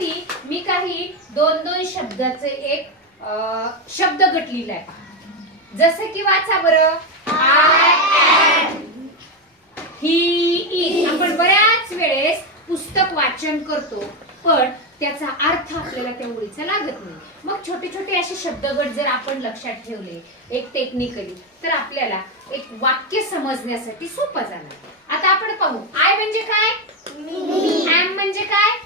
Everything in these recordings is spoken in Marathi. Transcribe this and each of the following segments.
वरती मी काही दोन दोन शब्दाचे एक शब्दगट लिहिलाय. जसं की वाचा बरं. I am, he is. आपण बऱ्याच वेळेस पुस्तक वाचन करतो पण त्याचा अर्थ आपल्याला त्या ओळीचा लागत नाही. मग छोटे छोटे असे शब्दगट जर आपण लक्षात ठेवले एक टेक्निकली तर आपल्याला एक वाक्य समजण्यासाठी सोपं जाणार. आता आपण पाहू. आय म्हणजे काय? एम म्हणजे काय?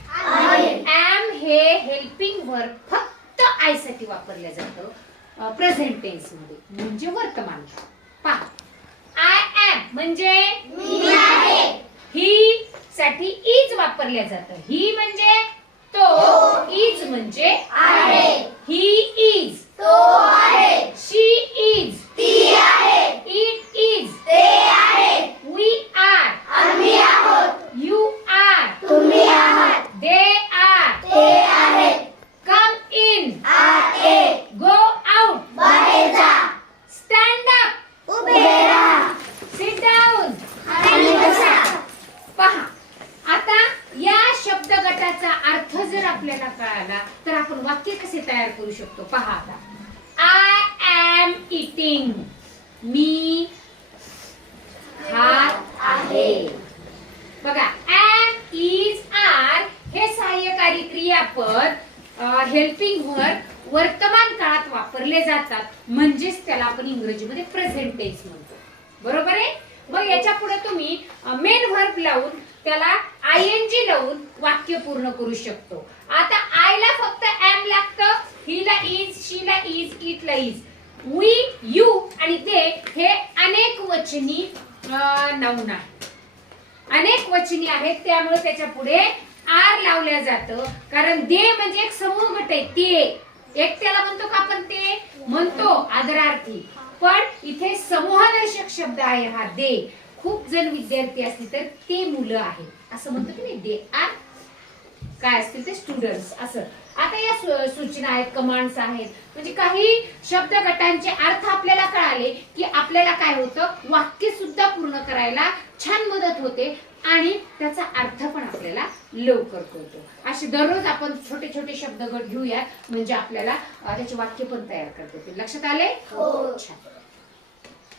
एम हे हेल्पिंग वर्ब फक्त आय साठी वापरलं जातं प्रेझेंट टेन्स मध्ये, म्हणजे वर्तमान काळ. पहा, आय एम म्हणजे मी आहे. ही साठी इज वापरलं जातं. ही म्हणजे तो, इज म्हणजे आहे. ही इज तो आहे. शी इज ती आहे. इट इज ते आहे. वी आर आम्ही आहोत. यू आर तुम्ही आहात. दे आर ते आहेत. कम इन आत ये. गो आउट बाहेर जा. स्टँड अप उभे राहा. सिट डाऊन खाली बसा. पहा, आता या शब्दगटाचा अर्थ जर आपल्याला कळाला तर आपण वाक्य कसे तयार करू शकतो. पहा आता. आय एम इटिंग, मी खात आहे. बघा, एम इज आर हे सहाय्यकारी क्रियापद हेल्पिंग वर्ब वर्तमान काळात वापरले जातात, म्हणजेच त्याला आपण इंग्रजीमध्ये प्रेझेंट टेन्स म्हणतो. बरोबर आहे. मग याच्या पुढे तुम्ही मेन वर्ब लावून त्याला आयएनजी लावून वाक्य पूर्ण करू शकतो. आता आय ला फक्त एम लागतं, ही ला इज, शी ला इज, इट ला इज. वी, यू आणि दे हे अनेक वचनी नाउन आहे. अनेक वचनी आहेत त्यामुळे त्याच्या पुढे आर लावल्या जातं, कारण दे म्हणजे एक समूह गट आहे. ते एकट्याला म्हणतो का आपण? ते म्हणतो आदरार्थी, पण इथे समूहदर्शक शब्द आहे हा दे. खूप जण विद्यार्थी असतील तर ते मुलं आहेत असं म्हणतो की नाही. दे आर काय असतील ते स्टुडंट्स असं. आता या सूचना आहेत, कमांड्स आहेत, म्हणजे काही शब्द गटांचे अर्थ आपल्याला कळाले की आपल्याला काय होतं, वाक्य सुद्धा पूर्ण करायला छान मदत होते आणि त्याचा अर्थ पण आपल्याला लवकर कळतो. असे दररोज आपण छोटे छोटे शब्दगट घेऊया म्हणजे आपल्याला त्याचे वाक्य पण तयार करता येतील. लक्षात आले? हो. छान.